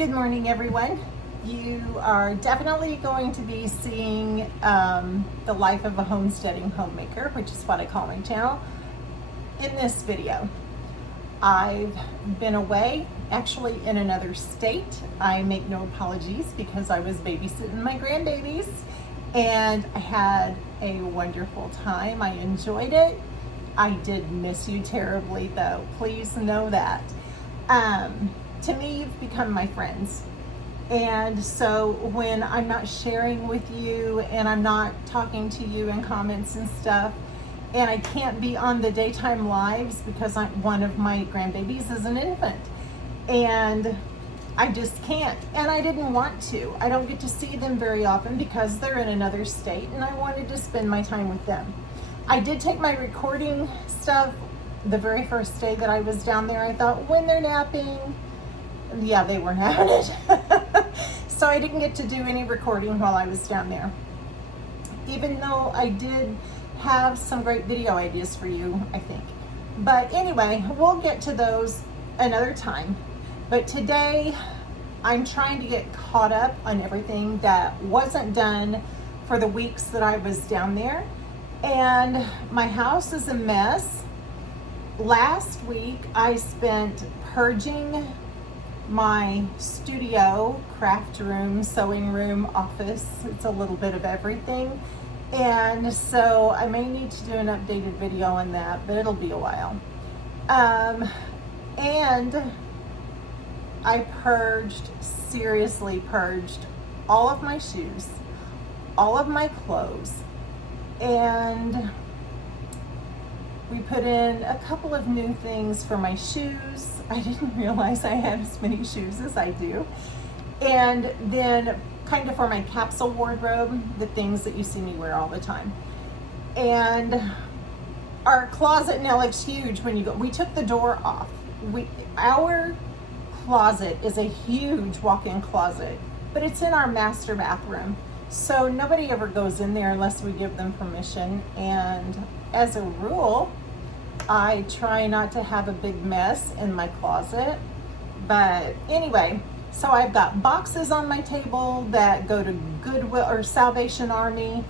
Good morning, everyone. You are definitely going to be seeing the life of a homesteading homemaker, which is what I call my channel, in this video. I've been away, actually in another state. I make no apologies because I was babysitting my grandbabies and I had a wonderful time. I enjoyed it. I did miss you terribly though. Please know that. To me, you've become my friends. And so when I'm not sharing with you and I'm not talking to you in comments and stuff, and I can't be on the daytime lives because one of my grandbabies is an infant. And I just can't. And I didn't want to. I don't get to see them very often because they're in another state and I wanted to spend my time with them. I did take my recording stuff the very first day that I was down there. I thought, when they're napping, yeah, they weren't having it. So I didn't get to do any recording while I was down there. Even though I did have some great video ideas for you, I think. But anyway, we'll get to those another time. But today, I'm trying to get caught up on everything that wasn't done for the weeks that I was down there. And my house is a mess. Last week, I spent purging my studio, craft room, sewing room, office. It's a little bit of everything. And so I may need to do an updated video on that, but it'll be a while. And I purged, seriously purged all of my shoes, all of my clothes, and we put in a couple of new things for my shoes. I didn't realize I had as many shoes as I do. And then kind of for my capsule wardrobe, the things that you see me wear all the time. And our closet now looks huge when you go. We took the door off. Our closet is a huge walk-in closet, but it's in our master bathroom. So nobody ever goes in there unless we give them permission. And as a rule, I try not to have a big mess in my closet. But anyway, so I've got boxes on my table that go to Goodwill or Salvation Army,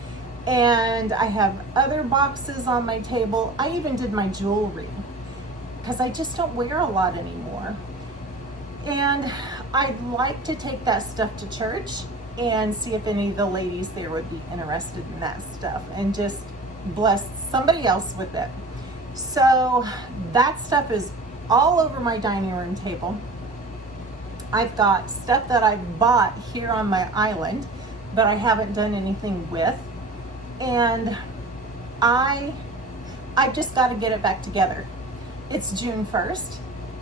and I have other boxes on my table. I even did my jewelry because I just don't wear a lot anymore. And I'd like to take that stuff to church and see if any of the ladies there would be interested in that stuff and just bless somebody else with it. So that stuff is all over my dining room table. I've got stuff that I've bought here on my island, but I haven't done anything with. And I've just got to get it back together. It's June 1st.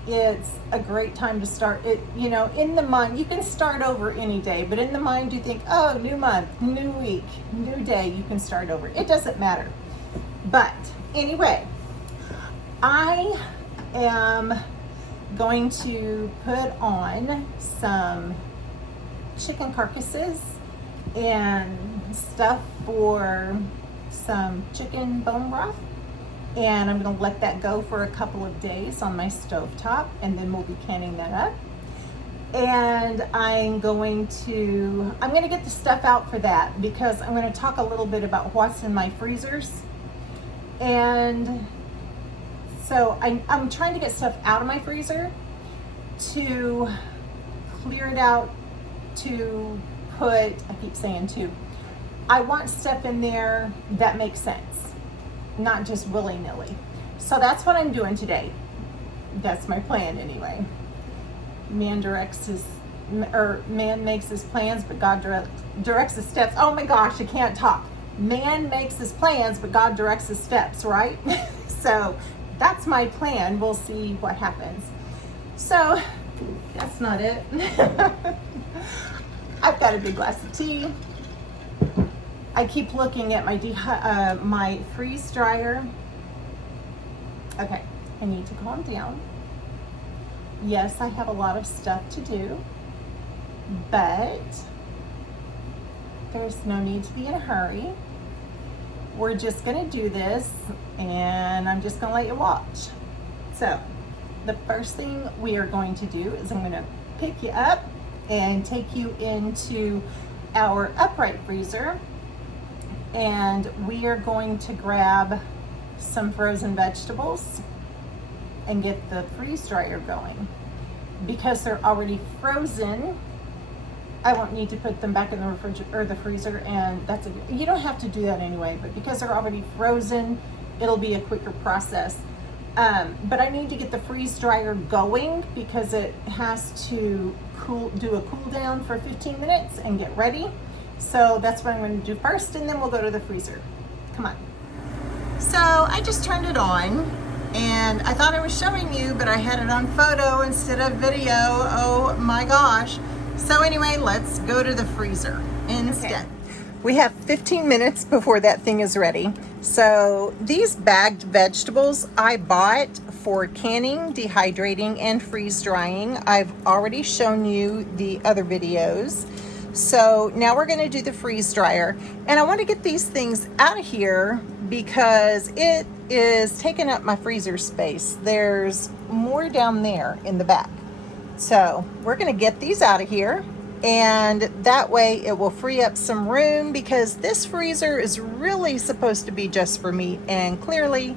It's a great time to start it. You know, in the mind, you can start over any day, but in the mind you think, oh, new month, new week, new day, you can start over. It doesn't matter. But anyway, I am going to put on some chicken carcasses and stuff for some chicken bone broth. And I'm going to let that go for a couple of days on my stovetop, and then we'll be canning that up. And I'm going to get the stuff out for that because I'm going to talk a little bit about what's in my freezers. And so I'm trying to get stuff out of my freezer to clear it out, to put, I keep saying to, I want stuff in there that makes sense, not just willy-nilly. So that's what I'm doing today. That's my plan anyway. Man makes his plans, but God directs his steps. Oh my gosh, I can't talk. Man makes his plans, but God directs his steps, right? So that's my plan. We'll see what happens. So that's not it. I've got a big glass of tea. I keep looking at my freeze dryer. Okay, I need to calm down. Yes, I have a lot of stuff to do, but there's no need to be in a hurry. We're just gonna do this and I'm just gonna let you watch. So the first thing we are going to do is I'm gonna pick you up and take you into our upright freezer, and we are going to grab some frozen vegetables and get the freeze dryer going. Because they're already frozen, I won't need to put them back in the refrigerator or the freezer, and you don't have to do that anyway, but because they're already frozen, it'll be a quicker process. But I need to get the freeze dryer going because it has to do a cool down for 15 minutes and get ready. So that's what I'm going to do first, and then we'll go to the freezer. Come on. So I just turned it on, and I thought I was showing you, but I had it on photo instead of video. Oh my gosh. So anyway, let's go to the freezer instead. Okay. We have 15 minutes before that thing is ready. So these bagged vegetables I bought for canning, dehydrating, and freeze drying. I've already shown you the other videos. So now we're going to do the freeze dryer, and I want to get these things out of here because it is taking up my freezer space. There's more down there in the back. So we're going to get these out of here, and that way it will free up some room because this freezer is really supposed to be just for meat, and clearly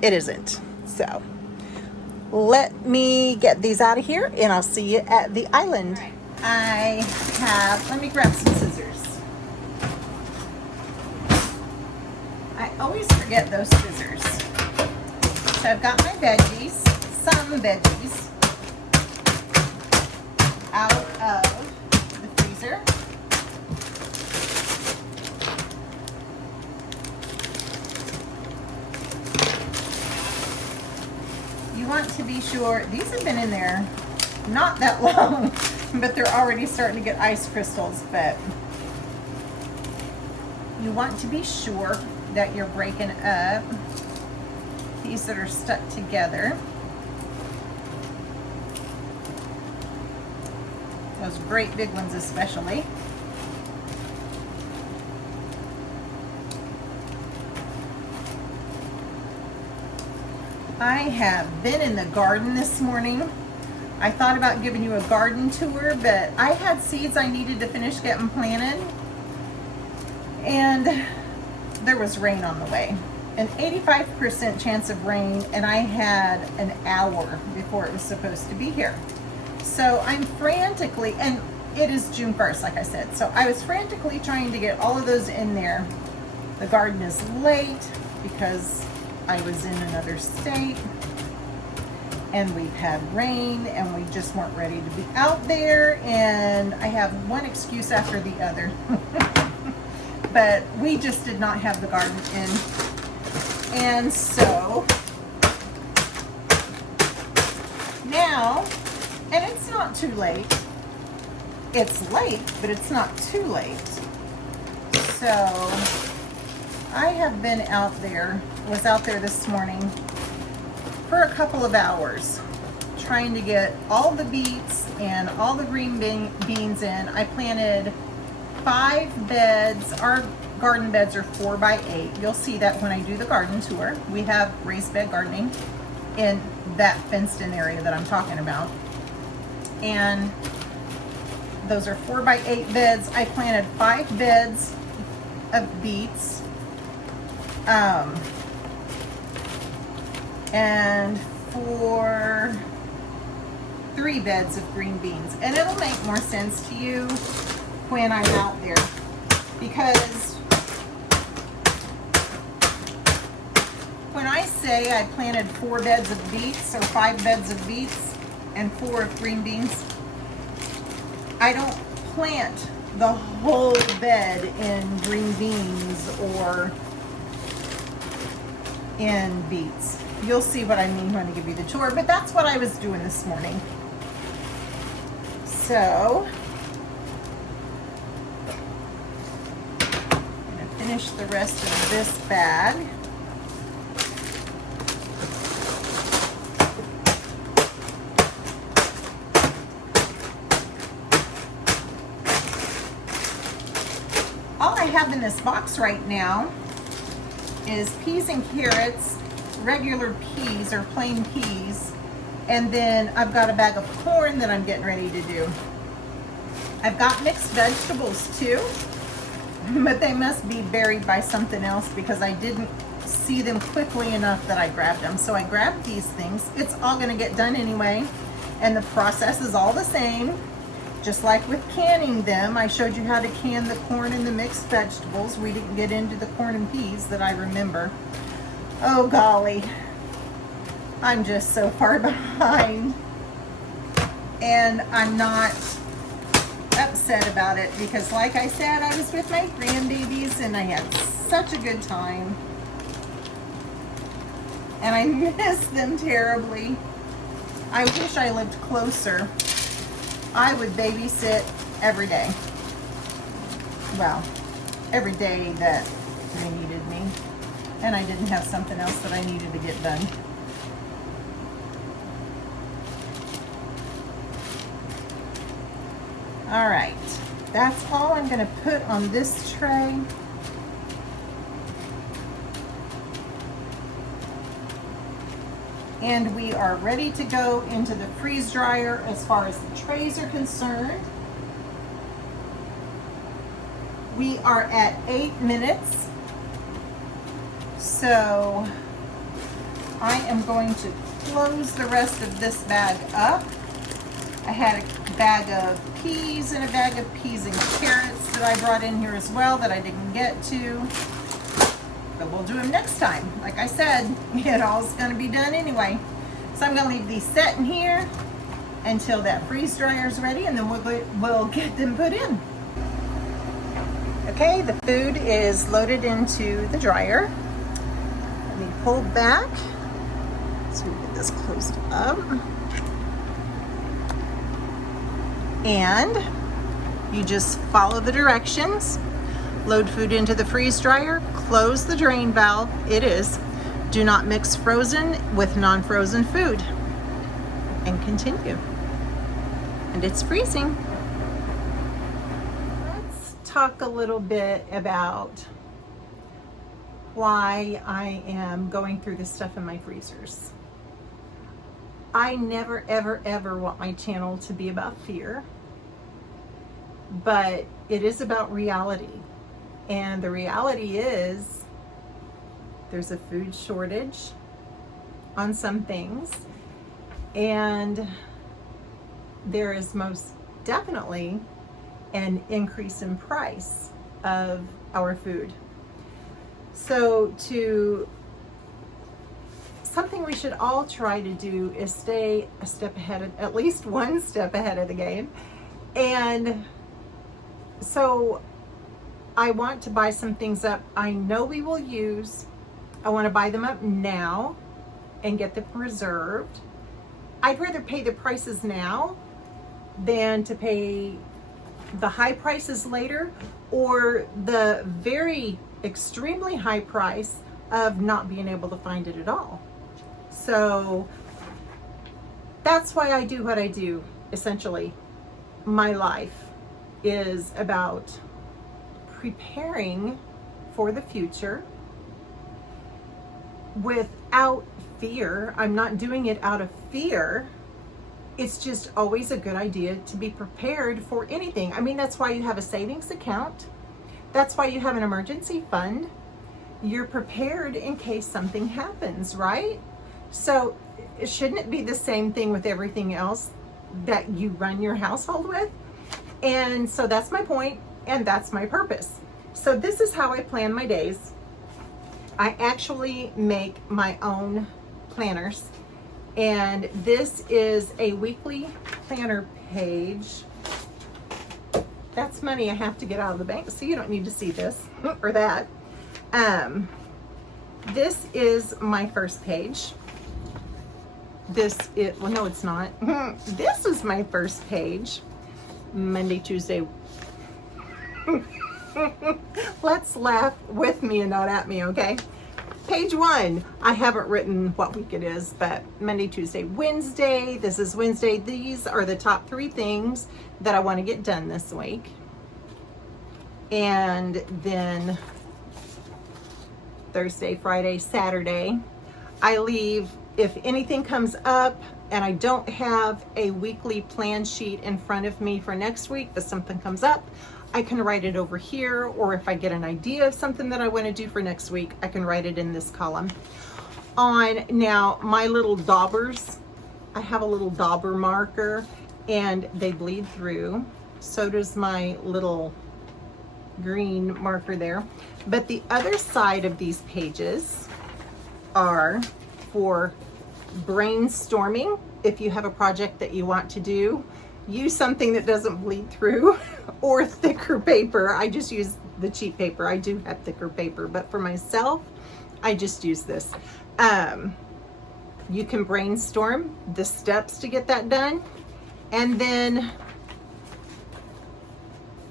it isn't. So let me get these out of here, and I'll see you at the island. Let me grab some scissors. I always forget those scissors. So I've got my veggies, some veggies, out of the freezer. You want to be sure, these have been in there not that long, but they're already starting to get ice crystals. But you want to be sure that you're breaking up these that are stuck together. Those great big ones especially. I have been in the garden this morning. I thought about giving you a garden tour, but I had seeds I needed to finish getting planted, and there was rain on the way. An 85% chance of rain, and I had an hour before it was supposed to be here. So I'm frantically, and it is June 1st, like I said, so I was frantically trying to get all of those in there. The garden is late because I was in another state, and we've had rain, and we just weren't ready to be out there, and I have one excuse after the other. But we just did not have the garden in. And so now, and it's not too late. It's late, but it's not too late. So I have been out there, was out there this morning for a couple of hours trying to get all the beets and all the green beans in. I planted 5 beds. Our garden beds are 4x8. You'll see that when I do the garden tour. We have raised bed gardening in that fenced in area that I'm talking about. And those are 4x8 beds. I planted 5 beds of beets. And for 3 beds of green beans. And it'll make more sense to you when I'm out there, because when I say I planted 4 beds of beets or 5 beds of beets and 4 of green beans, I don't plant the whole bed in green beans or in beets. You'll see what I mean when I give you the tour, but that's what I was doing this morning. So I'm going to finish the rest of this bag. All I have in this box right now is peas and carrots, regular peas or plain peas, And then I've got a bag of corn that I'm getting ready to do. I've got mixed vegetables too, but they must be buried by something else because I didn't see them quickly enough that I grabbed them. So I grabbed these things. It's all gonna get done anyway, and the process is all the same. Just like with canning them, I showed you how to can the corn and the mixed vegetables. We didn't get into the corn and peas that I remember. Oh golly, I'm just so far behind. And I'm not upset about it because like I said, I was with my grandbabies and I had such a good time. And I miss them terribly. I wish I lived closer. I would babysit every day. Well, every day that they needed me. And I didn't have something else that I needed to get done. All right, that's all I'm gonna put on this tray. And we are ready to go into the freeze dryer as far as the trays are concerned. We are at 8 minutes. So I am going to close the rest of this bag up. I had a bag of peas and a bag of peas and carrots that I brought in here as well that I didn't get to. But we'll do them next time. Like I said, it all's gonna be done anyway. So I'm gonna leave these setting here until that freeze dryer is ready, and then we'll get them put in. Okay, the food is loaded into the dryer. Let me pull back so we get this closed up. And you just follow the directions. Load food into the freeze dryer, close the drain valve. It is, do not mix frozen with non-frozen food. And continue. And it's freezing. Let's talk a little bit about why I am going through this stuff in my freezers. I never, ever, ever want my channel to be about fear, but it is about reality. And the reality is there's a food shortage on some things, and there is most definitely an increase in price of our food. So something we should all try to do is stay a step ahead, at least one step ahead of the game. And so I want to buy some things up I know we will use. I want to buy them up now and get them preserved. I'd rather pay the prices now than to pay the high prices later, or the very extremely high price of not being able to find it at all. So that's why I do what I do. Essentially, my life is about preparing for the future without fear. I'm not doing it out of fear. It's just always a good idea to be prepared for anything. I mean, that's why you have a savings account. That's why you have an emergency fund. You're prepared in case something happens, right? So shouldn't it be the same thing with everything else that you run your household with? And so that's my point, and that's my purpose. So this is how I plan my days. I actually make my own planners, and this is a weekly planner page. That's money I have to get out of the bank, so you don't need to see this or that. This is my first page. Well, no, it's not. This is my first page. Monday, Tuesday. Let's laugh with me and not at me, okay? Page 1, I haven't written what week it is, but Monday, Tuesday, Wednesday. This is Wednesday. These are the top 3 things that I want to get done this week. And then Thursday, Friday, Saturday, I leave, if anything comes up and I don't have a weekly plan sheet in front of me for next week, but something comes up, I can write it over here, or if I get an idea of something that I want to do for next week, I can write it in this column. On now, my little daubers, I have a little dauber marker and they bleed through. So does my little green marker there. But the other side of these pages are for brainstorming. If you have a project that you want to do, use something that doesn't bleed through or thicker paper. I just use the cheap paper. I do have thicker paper, but for myself, I just use this. You can brainstorm the steps to get that done. And then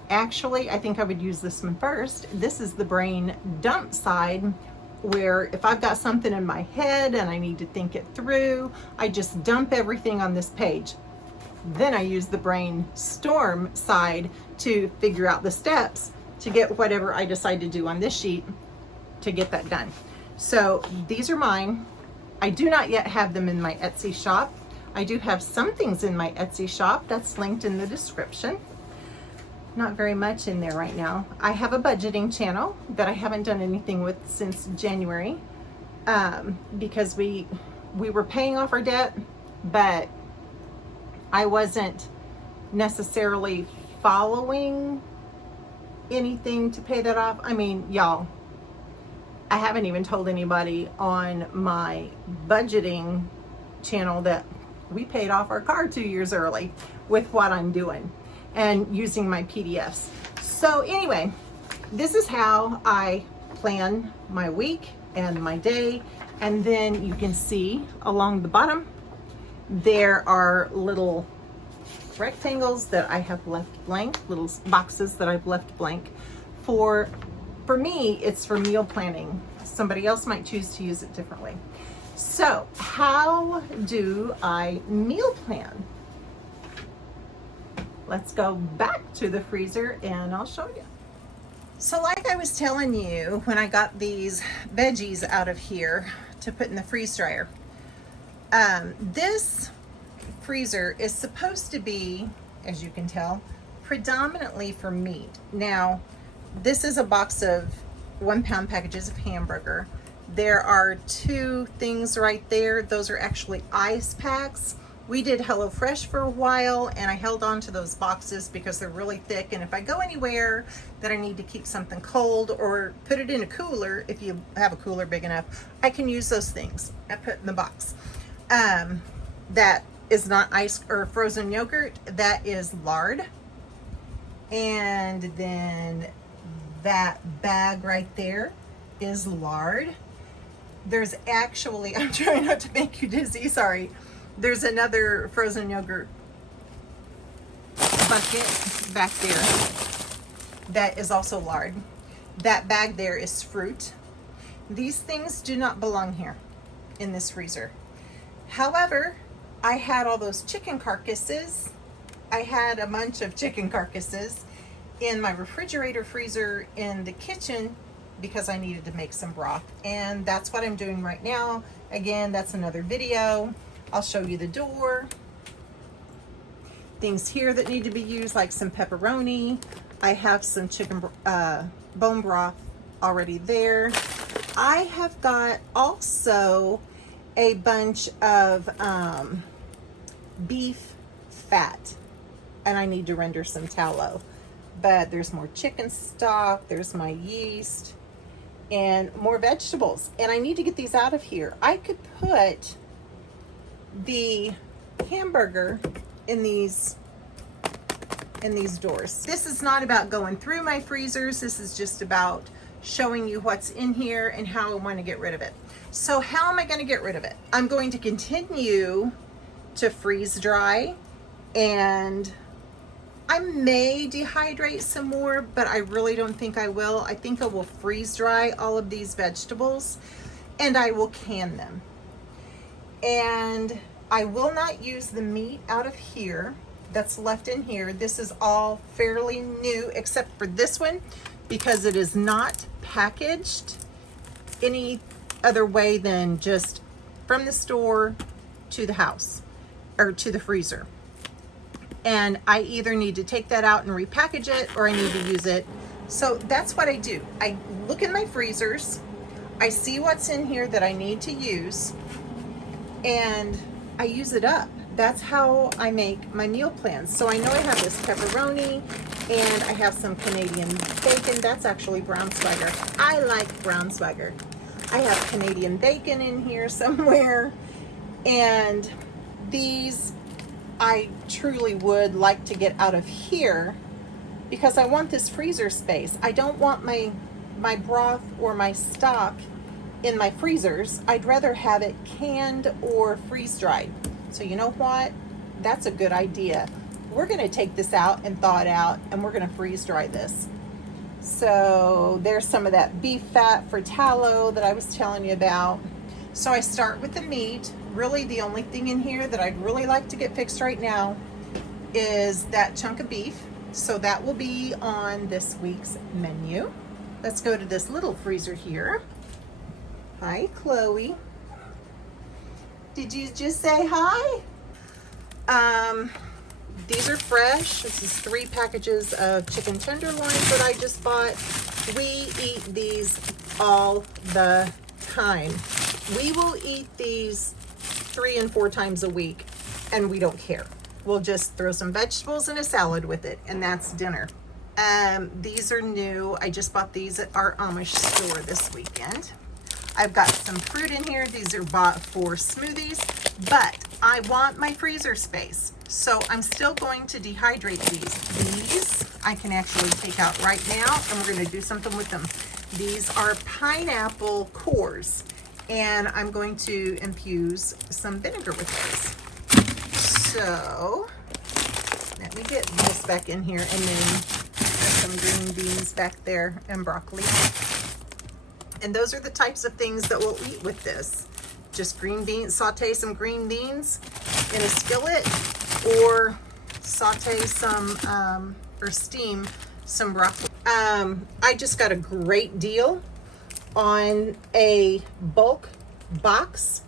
actually, I think I would use this one first. This is the brain dump side, where if I've got something in my head and I need to think it through, I just dump everything on this page. Then I use the brainstorm side to figure out the steps to get whatever I decide to do on this sheet to get that done. So these are mine. I do not yet have them in my Etsy shop. I do have some things in my Etsy shop that's linked in the description. Not very much in there right now. I have a budgeting channel that I haven't done anything with since January, because we were paying off our debt, but I wasn't necessarily following anything to pay that off. I mean, y'all, I haven't even told anybody on my budgeting channel that we paid off our car 2 years early with what I'm doing and using my PDFs. So anyway, this is how I plan my week and my day. And then you can see along the bottom, there are little rectangles that I have left blank, little boxes that I've left blank. For me, it's for meal planning. Somebody else might choose to use it differently. So how do I meal plan? Let's go back to the freezer and I'll show you. So like I was telling you, when I got these veggies out of here to put in the freeze dryer, this freezer is supposed to be, as you can tell, predominantly for meat. Now, this is a box of 1 pound packages of hamburger. There are 2 things right there. Those are actually ice packs. We did HelloFresh for a while and I held on to those boxes because they're really thick, and if I go anywhere that I need to keep something cold or put it in a cooler, if you have a cooler big enough, I can use those things I put in the box. That is not ice or frozen yogurt, that is lard. And then that bag right there is lard. There's actually, I'm trying not to make you dizzy, sorry. There's another frozen yogurt bucket back there that is also lard. That bag there is fruit. These things do not belong here in this freezer. However, I had all those chicken carcasses. I had a bunch of chicken carcasses in my refrigerator freezer in the kitchen because I needed to make some broth, and that's what I'm doing right now. Again, that's another video. I'll show you the door. Things here that need to be used, like some pepperoni. I have some chicken bone broth already there. I have got also a bunch of beef fat, and I need to render some tallow. But there's more chicken stock, there's my yeast, and more vegetables. And I need to get these out of here. I could put the hamburger in these doors. This is not about going through my freezers. This is just about showing you what's in here and how I want to get rid of it. So how am I going to get rid of it? I'm going to continue to freeze dry, and I may dehydrate some more, but I really don't think I will. I think I will freeze dry all of these vegetables and I will can them. And I will not use the meat out of here that's left in here. This is all fairly new except for this one, because it is not packaged any other way than just from the store to the house. or to the freezer. And I either need to take that out and repackage it, or I need to use it. So that's what I do. I look in my freezers, I see what's in here that I need to use, and I use it up. That's how I make my meal plans. So I know I have this pepperoni, and I have some Canadian bacon. That's actually brown swagger. I like brown swagger. I have Canadian bacon in here somewhere, and these I truly would like to get out of here because I want this freezer space. I don't want my broth or my stock in my freezers. I'd rather have it canned or freeze dried. So you know what? That's a good idea. We're gonna take this out and thaw it out, and we're gonna freeze dry this. So there's some of that beef fat for tallow that I was telling you about. So I start with the meat. Really the only thing in here that I'd really like to get fixed right now is that chunk of beef. So that will be on this week's menu. Let's go to this little freezer here. Hi, Chloe. Did you just say hi? These are fresh. This is 3 packages of chicken tenderloins that I just bought. We eat these all the time. We will eat these 3 and 4 times a week, and we don't care. We'll just throw some vegetables and a salad with it, and that's dinner. These are new. I just bought these at our Amish store this weekend. I've got some fruit in here. These are bought for smoothies, but I want my freezer space, so I'm still going to dehydrate these. These I can actually take out right now, and we're going to do something with them. These are pineapple cores, and I'm going to infuse some vinegar with those. So let me get this back in here, and then there's some green beans back there and broccoli. And those are the types of things that we'll eat with this. Just green beans, saute some green beans in a skillet, or saute some, or steam some broccoli. I just got a great deal on a bulk box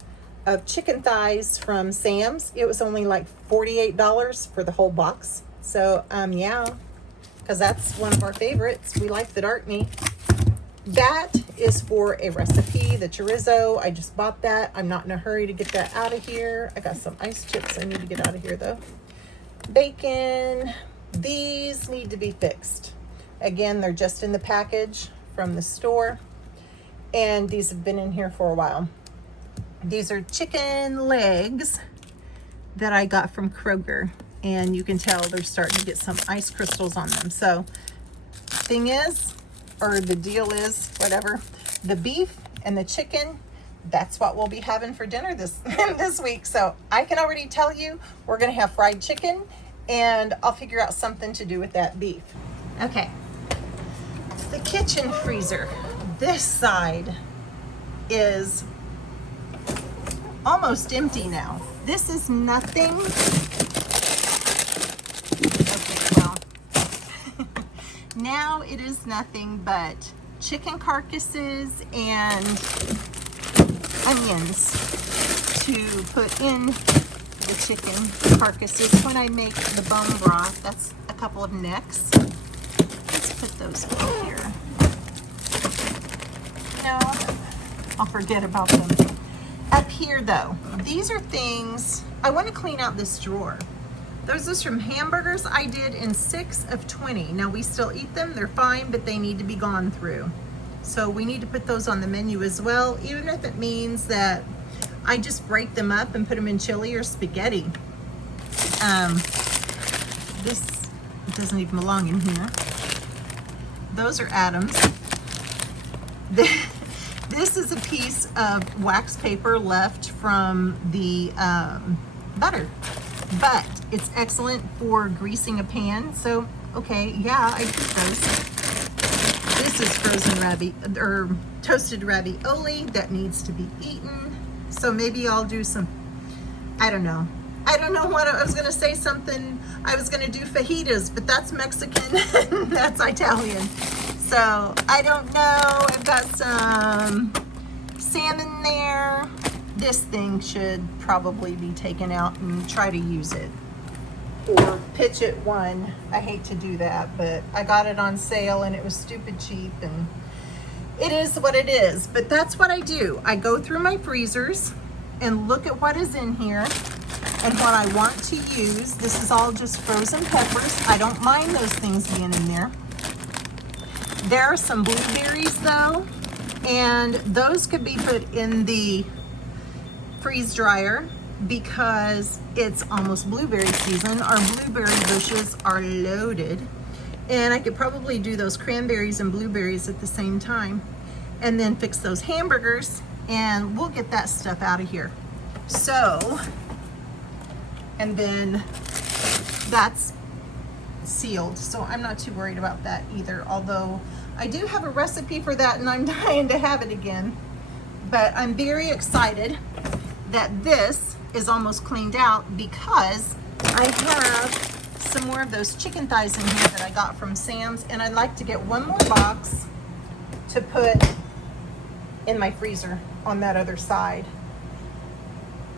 of chicken thighs from Sam's. It was only like $48 for the whole box. So, yeah, because that's one of our favorites. We like the dark meat. That is for a recipe, the chorizo. I just bought that. I'm not in a hurry to get that out of here. I got some ice chips I need to get out of here though. Bacon. These need to be fixed. Again, they're just in the package from the store, and these have been in here for a while. These are chicken legs that I got from Kroger, and you can tell they're starting to get some ice crystals on them. So thing is, or the deal is, whatever, the beef and the chicken, that's what we'll be having for dinner this this week. So I can already tell you we're gonna have fried chicken, and I'll figure out something to do with that beef. Okay, the kitchen freezer. This side is almost empty now. This is nothing. Okay, well, now it is nothing but chicken carcasses and onions to put in the chicken carcasses when I make the bone broth. That's a couple of necks. Let's put those in here. No, I'll forget about them. Up here though, these are things, I want to clean out this drawer. Those are from hamburgers I did in 6 of 20. Now we still eat them, they're fine, but they need to be gone through. So we need to put those on the menu as well, even if it means that I just break them up and put them in chili or spaghetti. This doesn't even belong in here. Those are Adams. This is a piece of wax paper left from the butter, but it's excellent for greasing a pan. So, okay, yeah, I keep those. This is frozen or toasted ravioli that needs to be eaten. So maybe I'll do some, I don't know what I was gonna say something. I was gonna do fajitas, but that's Mexican, that's Italian. So I don't know. I've got some salmon there. this thing should probably be taken out and try to use it. Or pitch it one. I hate to do that, but I got it on sale and it was stupid cheap, and it is what it is. But that's what I do. I go through my freezers and look at what is in here and what I want to use. This is all just frozen peppers. I don't mind those things being in there. There are some blueberries though, and those could be put in the freeze dryer because it's almost blueberry season. Our blueberry bushes are loaded, and I could probably do those cranberries and blueberries at the same time and then fix those hamburgers, and we'll get that stuff out of here. So, and then that's sealed, so I'm not too worried about that either, although I do have a recipe for that and I'm dying to have it again. But I'm very excited that this is almost cleaned out because I have some more of those chicken thighs in here that I got from Sam's, and I'd like to get one more box to put in my freezer on that other side.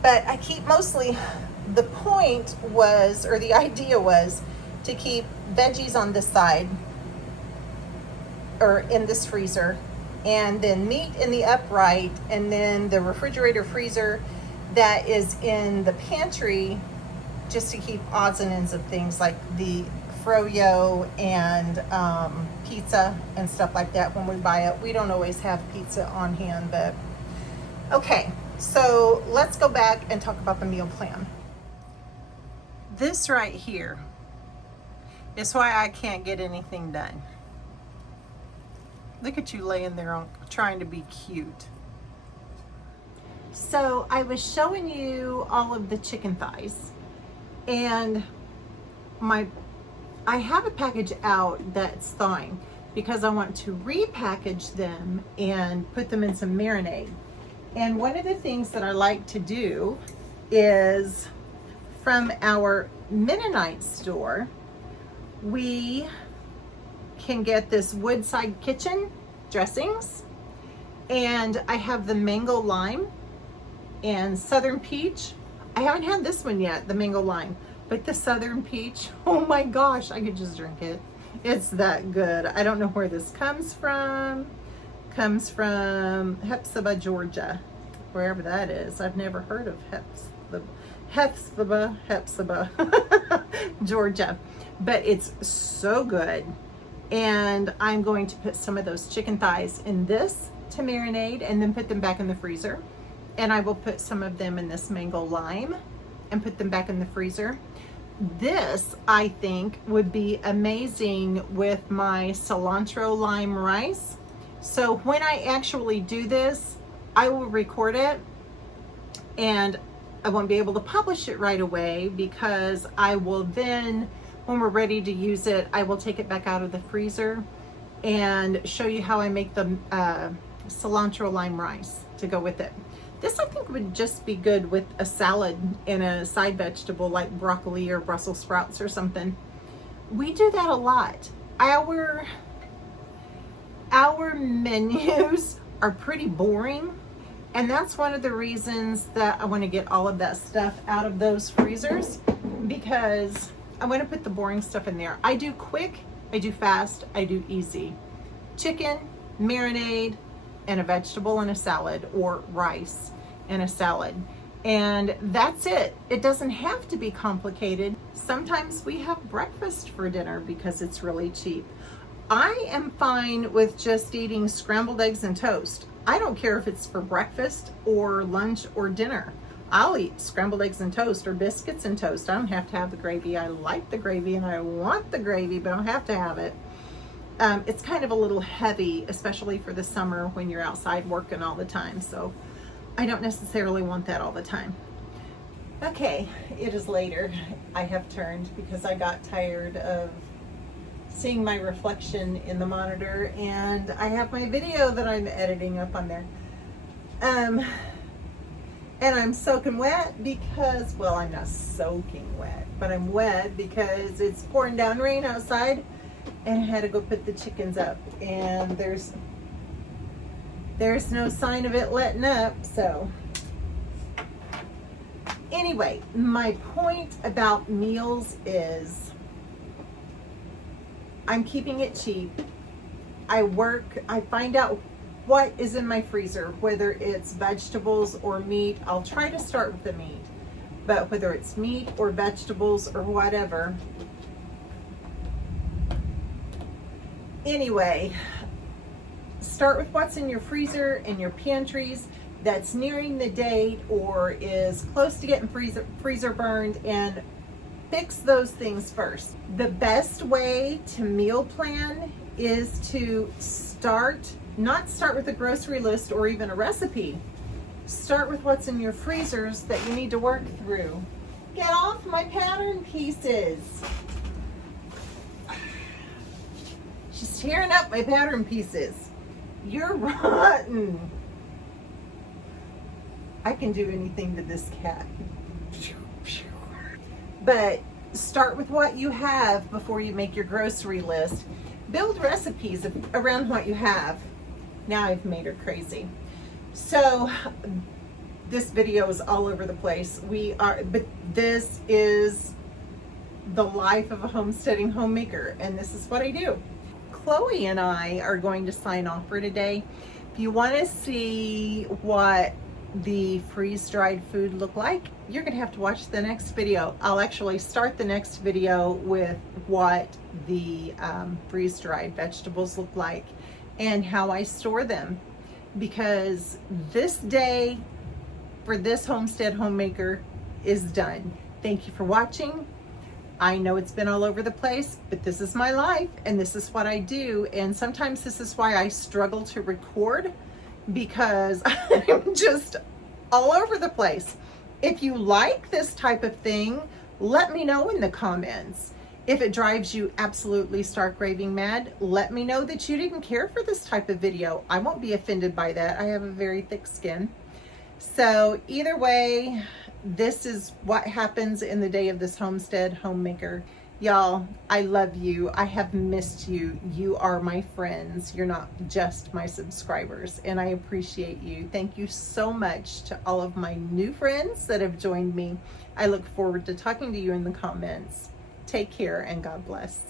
But I keep mostly, the point was, or the idea was, to keep veggies on this side or in this freezer, and then meat in the upright, and then the refrigerator freezer that is in the pantry, just to keep odds and ends of things like the froyo and pizza and stuff like that when we buy it. We don't always have pizza on hand, but okay. So let's go back and talk about the meal plan. This right here is why I can't get anything done. Look at you laying there trying to be cute. So I was showing you all of the chicken thighs, and I have a package out that's thawing because I want to repackage them and put them in some marinade. And one of the things that I like to do is, from our Mennonite store, we can get this Woodside Kitchen dressings, and I have the mango lime and southern peach. I haven't had this one yet, the mango lime, but the southern peach, oh my gosh, I could just drink it. It's that good. I don't know where this comes from. Comes from Hepzibah, Georgia, wherever that is. I've never heard of Hepzibah, Georgia, but it's so good. And I'm going to put some of those chicken thighs in this to marinate and then put them back in the freezer. And I will put some of them in this mango lime and put them back in the freezer. This, I think, would be amazing with my cilantro lime rice. So when I actually do this, I will record it, and I won't be able to publish it right away because I will then, when we're ready to use it, I will take it back out of the freezer and show you how I make the cilantro lime rice to go with it. This, I think, would just be good with a salad and a side vegetable like broccoli or Brussels sprouts or something. We do that a lot. Our menus are pretty boring, and that's one of the reasons that I want to get all of that stuff out of those freezers, because I want to put the boring stuff in there. I do quick, I do fast, I do easy. Chicken, marinade, and a vegetable and a salad, or rice and a salad. And that's it. It doesn't have to be complicated. Sometimes we have breakfast for dinner because it's really cheap. I am fine with just eating scrambled eggs and toast. I don't care if it's for breakfast or lunch or dinner. I'll eat scrambled eggs and toast or biscuits and toast. I don't have to have the gravy. I like the gravy and I want the gravy, but I don't have to have it. It's kind of a little heavy, especially for the summer when you're outside working all the time. So I don't necessarily want that all the time. Okay, it is later. I have turned because I got tired of seeing my reflection in the monitor, and I have my video that I'm editing up on there. And I'm soaking wet because, well, I'm not soaking wet, but I'm wet because it's pouring down rain outside, and I had to go put the chickens up, and there's no sign of it letting up, so Anyway, my point about meals is I'm keeping it cheap. I find out what is in my freezer, whether it's vegetables or meat. I'll try to start with the meat, but whether it's meat or vegetables or whatever. Anyway, start with what's in your freezer and your pantries that's nearing the date or is close to getting freezer burned, and fix those things first. The best way to meal plan is to not start with a grocery list or even a recipe. Start with what's in your freezers that you need to work through. Get off my pattern pieces. She's tearing up my pattern pieces. You're rotten. I can do anything to this cat. But start with what you have before you make your grocery list. Build recipes around what you have. Now I've made her crazy. So this video is all over the place. But this is the life of a homesteading homemaker, and this is what I do. Chloe and I are going to sign off for today. If you want to see what the freeze-dried food look like, you're gonna have to watch the next video. I'll actually start the next video with what the freeze-dried vegetables look like and how I store them, because this day for this homestead homemaker is done. Thank you for watching. I know it's been all over the place, but this is my life and this is what I do, and sometimes this is why I struggle to record, because I'm just all over the place. If you like this type of thing, let me know in the comments. If it drives you absolutely stark raving mad, let me know that you didn't care for this type of video. I won't be offended by that. I have a very thick skin. So either way, this is what happens in the day of this homestead homemaker. Y'all, I love you. I have missed you. You are my friends. You're not just my subscribers, and I appreciate you. Thank you so much to all of my new friends that have joined me. I look forward to talking to you in the comments. Take care and God bless.